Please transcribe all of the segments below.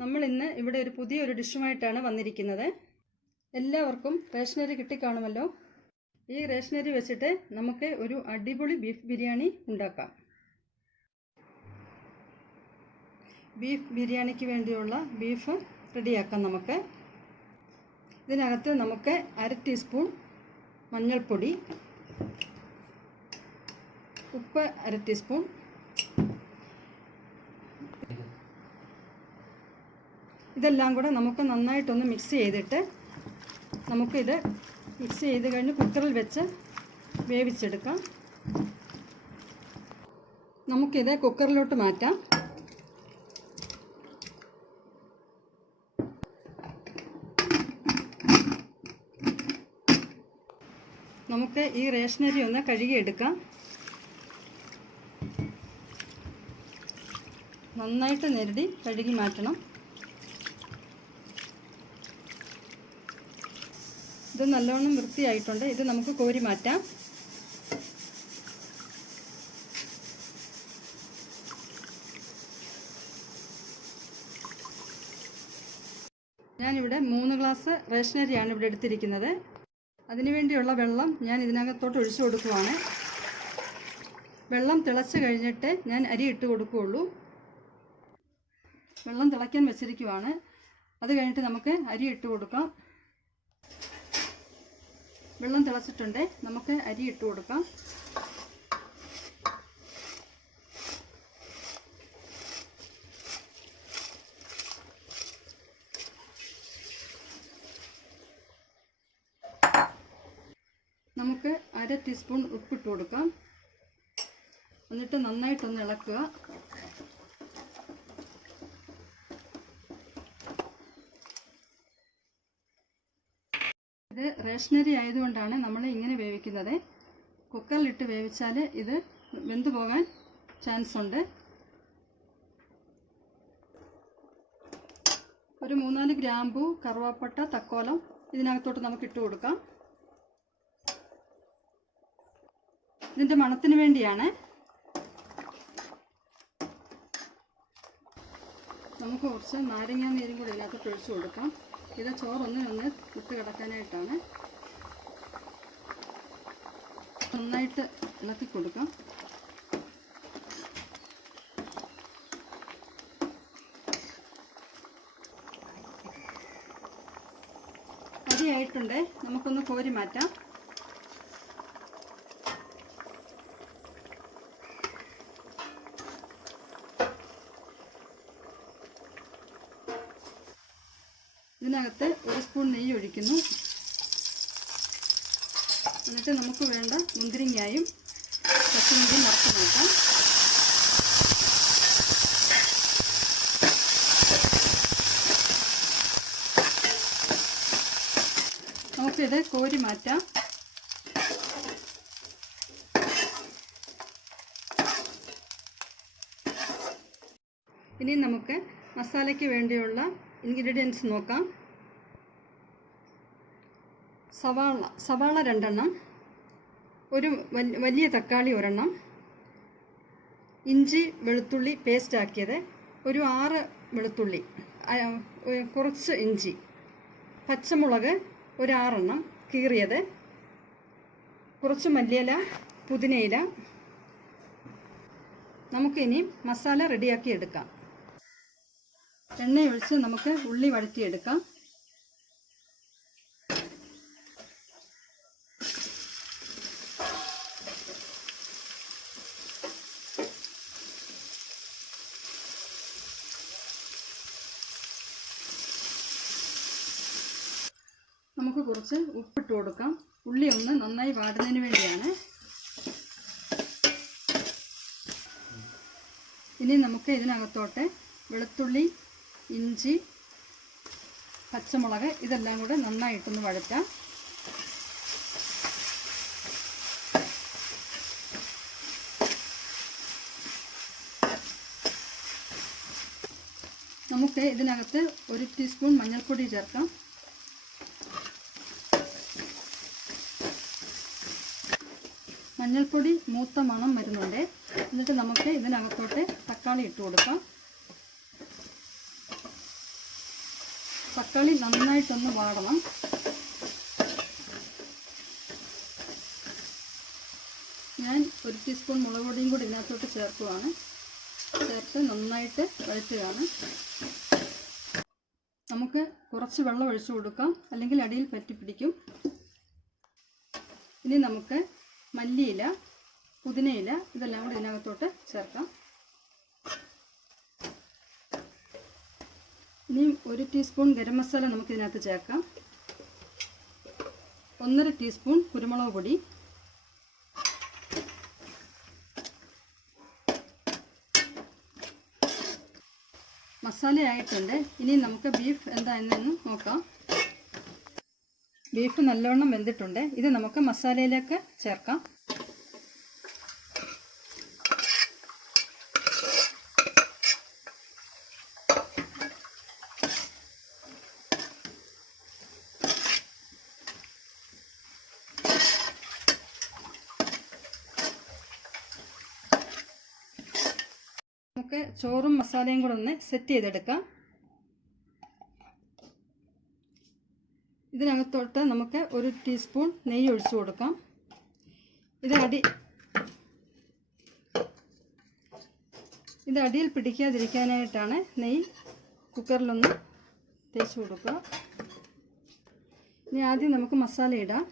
നമ്മൾ ഇന്ന് ഇവിടെ ഒരു പുതിയൊരു ഡിഷുമായിട്ടാണ് വന്നിരിക്കുന്നത്. എല്ലാവർക്കും റേഷനരി കിട്ടിക്കാണുമല്ലോ. ഈ റേഷനരി വെച്ചിട്ട് നമുക്ക് ഒരു അടിപൊളി ബീഫ് ബിരിയാണി ഉണ്ടാക്കാം. ബീഫ് ബിരിയാണിക്ക് വേണ്ടിയുള്ള ബീഫ് റെഡിയാക്കാം. നമുക്ക് ഇതിനകത്ത് നമുക്ക് 1/2 ടീസ്പൂൺ മഞ്ഞൾപ്പൊടി, ഉപ്പ് 1/2 ടീസ്പൂൺ, ഇതെല്ലാം കൂടെ നമുക്ക് നന്നായിട്ടൊന്ന് മിക്സ് ചെയ്തിട്ട് നമുക്കിത് മിക്സ് ചെയ്ത് കഴിഞ്ഞ് കുക്കറിൽ വെച്ച് വേവിച്ചെടുക്കാം. നമുക്കിത് കുക്കറിലോട്ട് മാറ്റാം. നമുക്ക് ഈ റേഷനരി ഒന്ന് കഴുകിയെടുക്കാം. നന്നായിട്ട് ഞെരടി കഴുകി മാറ്റണം. ഇത് നല്ലോണം വൃത്തിയായിട്ടുണ്ട്. ഇത് നമുക്ക് കോരി മാറ്റാം. ഞാനിവിടെ 3 ഗ്ലാസ് റേഷനരിയാണ് ഇവിടെ എടുത്തിരിക്കുന്നത്. അതിനുവേണ്ടിയുള്ള വെള്ളം ഞാൻ ഇതിനകത്തോട്ട് ഒഴിച്ചു കൊടുക്കുവാണ്. വെള്ളം തിളച്ച് കഴിഞ്ഞിട്ട് ഞാൻ അരി ഇട്ട് കൊടുക്കുകയുള്ളൂ. വെള്ളം തിളയ്ക്കാൻ വെച്ചിരിക്കുവാണ്. അത് കഴിഞ്ഞിട്ട് നമുക്ക് അരി ഇട്ട് കൊടുക്കാം. വെള്ളം തിളച്ചിട്ടുണ്ട്. നമുക്ക് അരി ഇട്ട് കൊടുക്കാം. നമുക്ക് 1/2 ടീസ്പൂൺ ഉപ്പിട്ട് കൊടുക്കാം. എന്നിട്ട് നന്നായിട്ടൊന്ന് ഇളക്കുക. ഇത് റേഷനരി ആയതുകൊണ്ടാണ് നമ്മൾ ഇങ്ങനെ വേവിക്കുന്നത്. കുക്കറിലിട്ട് വേവിച്ചാൽ ഇത് വെന്തു പോകാൻ ചാൻസ് ഉണ്ട്. ഒരു 3-4 ഗ്രാമ്പൂ, കറുവാപ്പട്ട, തക്കോലം ഇതിനകത്തോട്ട് നമുക്ക് ഇട്ട് കൊടുക്കാം. ഇതിൻ്റെ മണത്തിന് വേണ്ടിയാണ്. നമുക്ക് കുറച്ച് നാരങ്ങാ നീരും കൂടി ഇതിനകത്തോട്ട് ഒഴിച്ചു കൊടുക്കാം. ഇത് ചോറൊന്ന് ഇട്ട് കിടക്കാനായിട്ടാണ്. നന്നായിട്ട് ഇളക്കി കൊടുക്കാം. മതിയായിട്ടുണ്ട്. നമുക്കൊന്ന് കോരി മാറ്റാം. ഇതിനകത്ത് 1 സ്പൂൺ നെയ്യ് ഒഴിക്കുന്നു. എന്നിട്ട് നമുക്ക് വേണ്ട മുന്തിരിങ്ങായും പച്ചമുന്തിരിയും വറുത്ത് നോക്കാം. നമുക്കിത് കോരി മാറ്റാം. ഇനി നമുക്ക് മസാലയ്ക്ക് വേണ്ടിയുള്ള ഇൻഗ്രീഡിയൻസ് നോക്കാം. സവാള 2 എണ്ണം, ഒരു വലിയ തക്കാളി 1 എണ്ണം, ഇഞ്ചി വെളുത്തുള്ളി പേസ്റ്റ് ആക്കിയത് ഒരു 6 വെളുത്തുള്ളി, കുറച്ച് ഇഞ്ചി, പച്ചമുളക് ഒരു 6 എണ്ണം കീറിയത്, കുറച്ച് മല്ലിയില, പുതിനയില. നമുക്കിനി മസാല റെഡിയാക്കി എടുക്കാം. എണ്ണ ഒഴിച്ച് നമുക്ക് ഉള്ളി വഴറ്റിയെടുക്കാം. നമുക്ക് കുറച്ച് ഉപ്പിട്ട് കൊടുക്കാം. ഉള്ളി ഒന്ന് നന്നായി വാടുന്നതിന് വേണ്ടിയാണ്. ഇനി നമുക്ക് ഇതിനകത്തോട്ട് വെളുത്തുള്ളി, ഇഞ്ചി, പച്ചമുളക് ഇതെല്ലാം കൂടെ നന്നായിട്ടൊന്ന് വഴറ്റാം. നമുക്ക് ഇതിനകത്ത് 1 ടീസ്പൂൺ മഞ്ഞൾപ്പൊടി ചേർക്കാം. മഞ്ഞൾപ്പൊടി മൂത്ത മണം വരുന്നുണ്ട്. എന്നിട്ട് നമുക്ക് ഇതിനകത്തോട്ട് തക്കാളി ഇട്ട് കൊടുക്കാം. തക്കാളി നന്നായിട്ടൊന്ന് വാടണം. ഞാൻ 1 ടീസ്പൂൺ മുളക് പൊടിയും കൂടി ഇതിനകത്തോട്ട് ചേർക്കുകയാണ്. ചേർത്ത് നന്നായിട്ട് വഴറ്റുകയാണ്. നമുക്ക് കുറച്ച് വെള്ളം ഒഴിച്ചു കൊടുക്കാം, അല്ലെങ്കിൽ അടിയിൽ പറ്റിപ്പിടിക്കും. ഇനി നമുക്ക് മല്ലിയില, പുതിനയില ഇതെല്ലാം കൂടി ഇതിനകത്തോട്ട് ചേർക്കാം. ഇനിയും 1 ടീസ്പൂൺ ഗരം മസാല നമുക്ക് ഇതിനകത്ത് ചേർക്കാം. 1.5 ടീസ്പൂൺ കുരുമുളക് പൊടി, മസാലയായിട്ടുണ്ട്. ഇനി നമുക്ക് ബീഫ് എന്താണെന്ന് നോക്കാം. ബീഫ് നല്ലവണ്ണം വെന്തിട്ടുണ്ട്. ഇത് നമുക്ക് മസാലയിലേക്ക് ചേർക്കാം. നമുക്ക് ചോറും മസാലയും കൂടെ ഒന്ന് സെറ്റ് ചെയ്തെടുക്കാം. ഇതിനകത്തോട്ട് നമുക്ക് 1 ടീസ്പൂൺ നെയ്യ് ഒഴിച്ചു കൊടുക്കാം. ഇത് അടിയിൽ പിടിക്കാതിരിക്കാനായിട്ടാണ് നെയ്യ് കുക്കറിലൊന്ന് തേച്ച് കൊടുക്കുക. ഇനി ആദ്യം നമുക്ക് മസാല ഇടാം.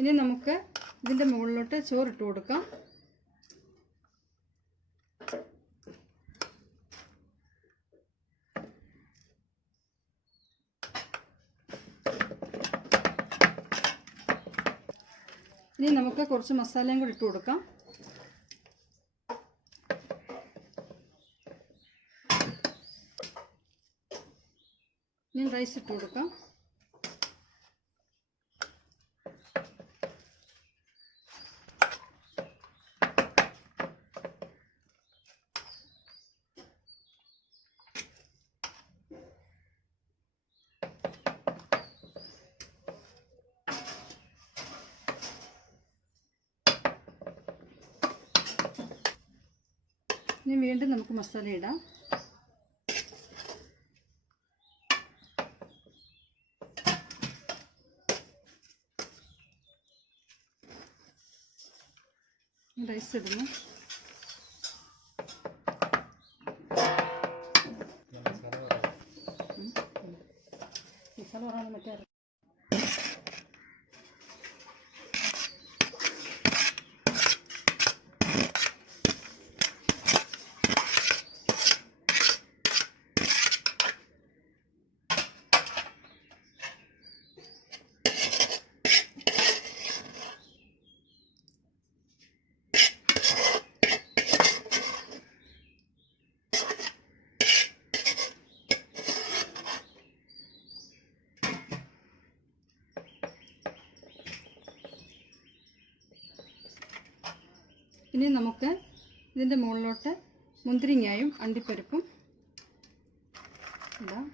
ഇനി നമുക്ക് ഇതിൻ്റെ മുകളിലോട്ട് ചോറിട്ട് കൊടുക്കാം. ഇനി നമുക്ക് കുറച്ച് മസാലയും കൂടി ഇട്ട് കൊടുക്കാം. ഇനി റൈസ് ഇട്ട് കൊടുക്കാം. ഇനി വീണ്ടും നമുക്ക് മസാല ഇടാം. റൈസ് ഇടുന്നു. മസാല പറയാൻ മറ്റേ ഇനി നമുക്ക് ഇതിൻ്റെ മുകളിലോട്ട് മുന്തിരിങ്ങയും അണ്ടിപ്പരിപ്പും ഇടാം.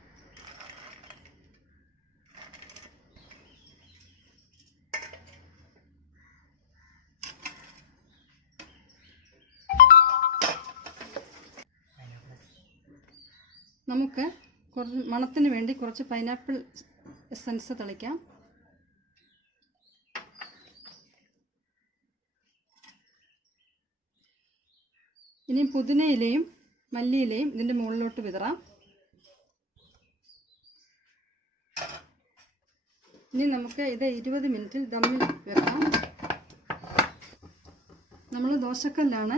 നമുക്ക് കുറച്ച് മണത്തിന് വേണ്ടി കുറച്ച് പൈനാപ്പിൾ എസൻസ് തളിക്കാം. ഇനി പുതിനയിലയും മല്ലിയിലയും ഇതിൻ്റെ മുകളിലോട്ട് വിതറാം. ഇനി നമുക്ക് ഇത് 20 മിനിറ്റിൽ ദമ്മിൽ വെക്കാം. നമ്മൾ ദോശക്കല്ലാണ്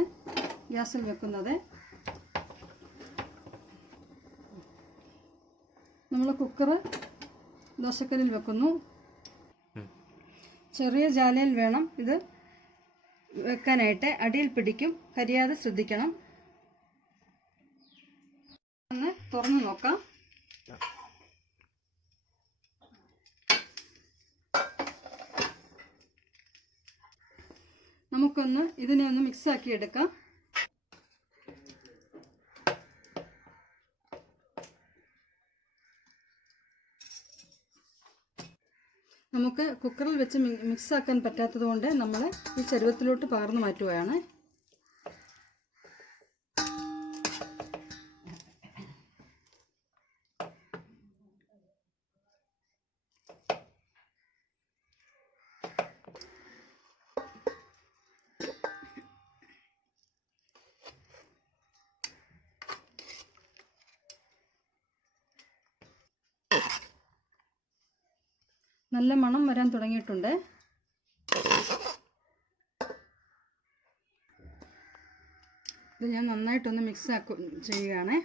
ഗ്യാസിൽ വെക്കുന്നത്. നമ്മൾ കുക്കർ ദോശക്കല്ലിൽ വെക്കുന്നു. ചെറിയ ജാലയിൽ വേണം ഇത് വെക്കാനായിട്ട്. അടിയിൽ പിടിക്കും, കരിയാതെ ശ്രദ്ധിക്കണം. ഒന്ന് തുറന്നു നോക്കാം. നമുക്കൊന്ന് ഇതിനെ ഒന്ന് മിക്സ് ആക്കി എടുക്കാം. നമുക്ക് കുക്കറിൽ വെച്ച് മിക്സ് ആക്കാൻ പറ്റാത്തത് കൊണ്ട് നമ്മൾ ഈ ചരുവത്തിലോട്ട് പകർന്നു മാറ്റുകയാണ്. നല്ല മണം വരാൻ തുടങ്ങിയിട്ടുണ്ട്. ഇത് ഞാൻ നന്നായിട്ടൊന്ന് മിക്സ് ചെയ്യുകയാണ്.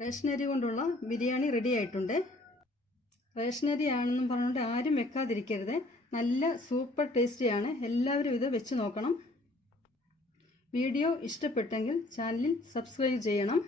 റേഷൻ അരി കൊണ്ടുള്ള ബിരിയാണി റെഡി ആയിട്ടുണ്ട്. റേഷൻ അരി ആണെന്നും പറഞ്ഞുകൊണ്ട് ആരും വെക്കാതിരിക്കരുത്. നല്ല സൂപ്പർ ടേസ്റ്റിയാണ്. എല്ലാവരും ഇത് വെച്ച് നോക്കണം. വീഡിയോ ഇഷ്ടപ്പെട്ടെങ്കിൽ ചാനലിൽ സബ്സ്ക്രൈബ് ചെയ്യണം.